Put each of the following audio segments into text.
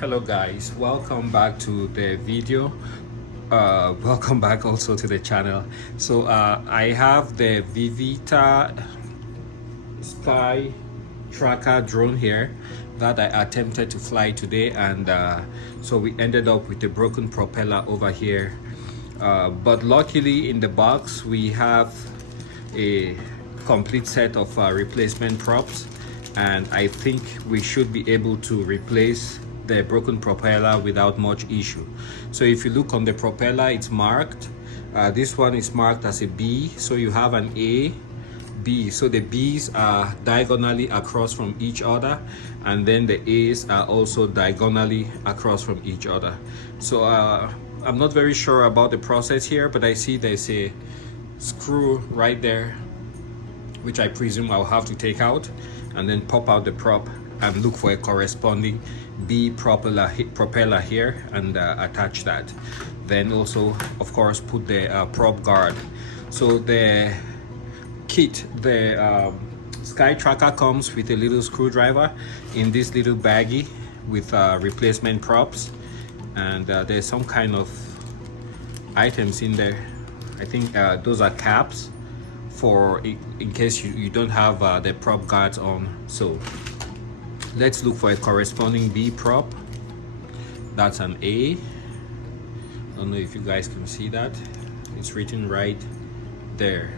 Hello guys, welcome back to the video. Welcome back also to the channel. So I have the Vivitar Skytracker drone here that I attempted to fly today, and so we ended up with a broken propeller over here, but luckily in the box we have a complete set of replacement props, and I think we should be able to replace the broken propeller without much issue. So if you look on the propeller, it's marked. This one is marked as a B, so you have an A, B. So the B's are diagonally across from each other, and then the A's are also diagonally across from each other. So I'm not very sure about the process here, but I see there's a screw right there, which I presume I'll have to take out and then pop out the prop and look for a corresponding B propeller here and attach that. Then also, of course, put the prop guard. So the kit, the Skytracker comes with a little screwdriver in this little baggie with replacement props, and there's some kind of items in there. I think those are caps for in case you don't have the prop guards on. So let's look for a corresponding B prop. That's an A. Don't know if you guys can see that. It's written right there.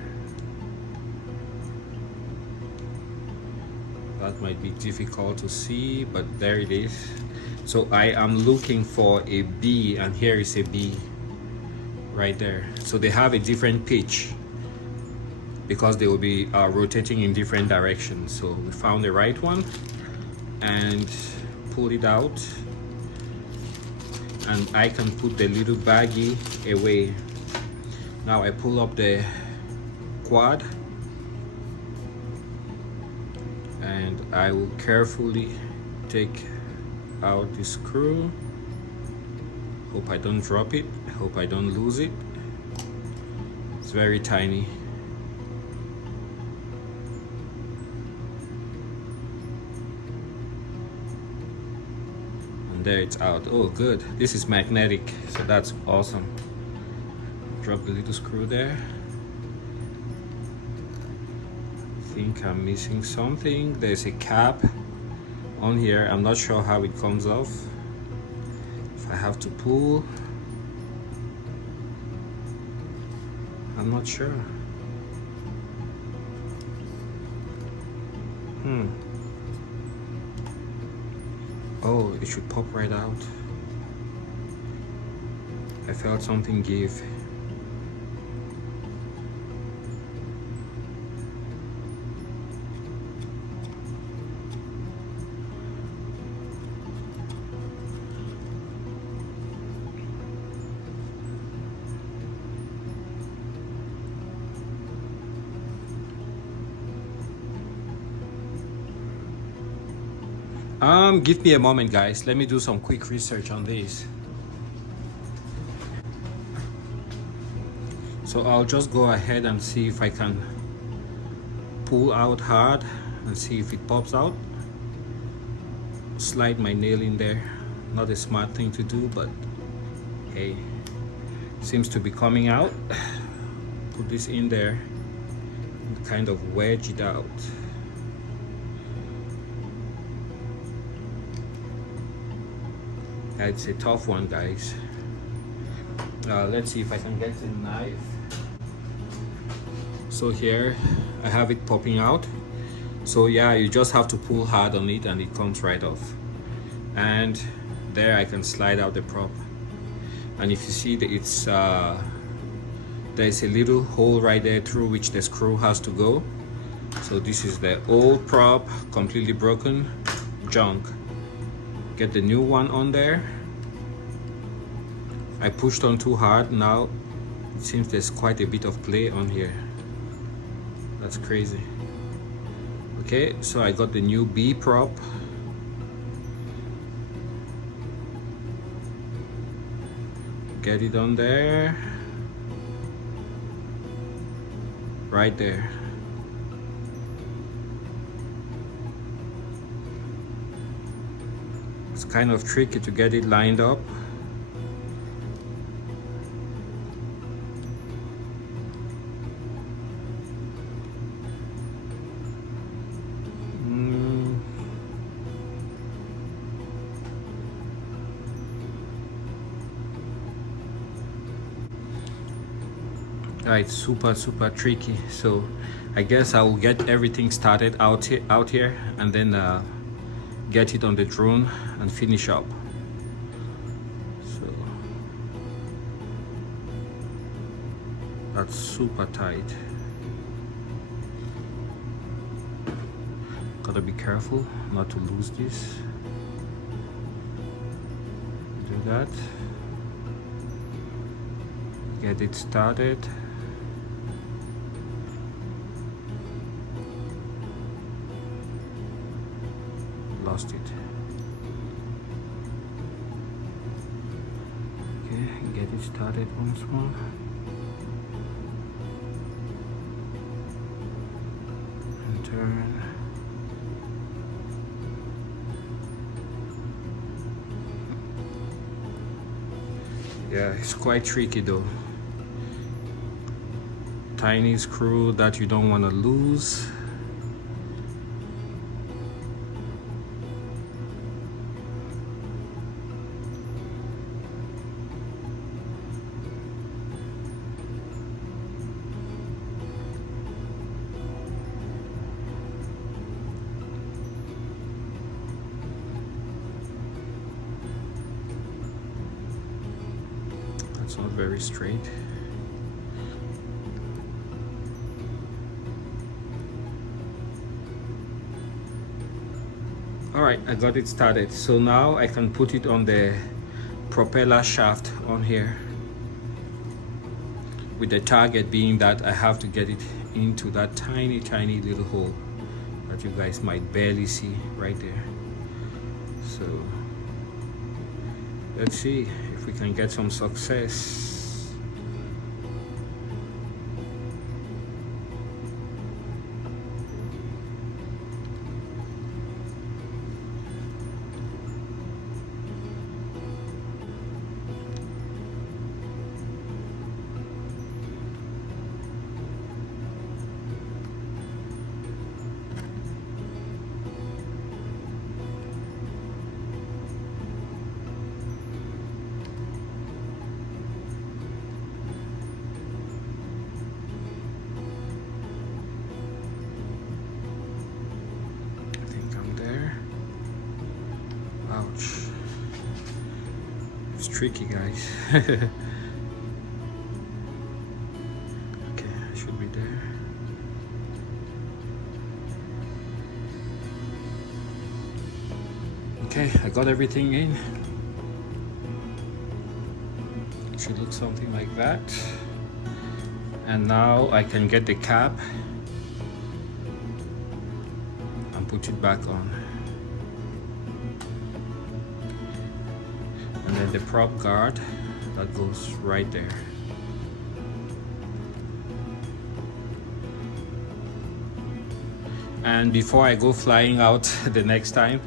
That might be difficult to see, but there it is. So I am looking for a B, and here is a B right there. So they have a different pitch because they will be rotating in different directions. So we found the right one and pull it out, and I can put the little baggie away. Now I pull up the quad and I will carefully take out the screw. Hope I don't drop it, hope I don't lose it. It's very tiny. There, it's out. Oh good, this is magnetic, so that's awesome. Drop the little screw there. I think I'm missing something. There's a cap on here. I'm not sure how it comes off. If I have to pull, I'm not sure. Oh, it should pop right out. I felt something give. Give me a moment, guys. Let me do some quick research on this. So I'll just go ahead and see if I can pull out hard and see if it pops out. Slide my nail in there. Not a smart thing to do, but hey, seems to be coming out. Put this in there and kind of wedge it out. It's a tough one, guys. Let's see if I can get the knife. So here I have it popping out. So yeah, you just have to pull hard on it and it comes right off. And there I can slide out the prop. And if you see that it's there's a little hole right there through which the screw has to go. So this is the old prop, completely broken, junk. Get the new one on there. I pushed on too hard. Now it seems there's quite a bit of play on here. That's crazy. Okay, so I got the new B prop. Get it on there. Right there. It's kind of tricky to get it lined up. It's super tricky, so I guess I will get everything started out here and then get it on the drone and finish up. So that's super tight. Gotta be careful not to lose this. Do that. Get it started. Lost it. Okay, get it started once more. And turn. Yeah, it's quite tricky though. Tiny screw that you don't want to lose. It's not very straight. All right, I got it started. So now I can put it on the propeller shaft on here, with the target being that I have to get it into that tiny little hole that you guys might barely see right there. So let's see if we can get some success. Ouch. It's tricky, guys. Okay, I should be there. Okay, I got everything in. It should look something like that. And now I can get the cap and put it back on. And then the prop guard that goes right there. And before I go flying out the next time,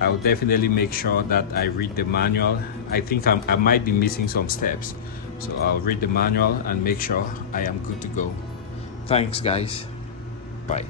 I will definitely make sure that I read the manual. I think I might be missing some steps, so I'll read the manual and make sure I am good to go. Thanks, guys. Bye.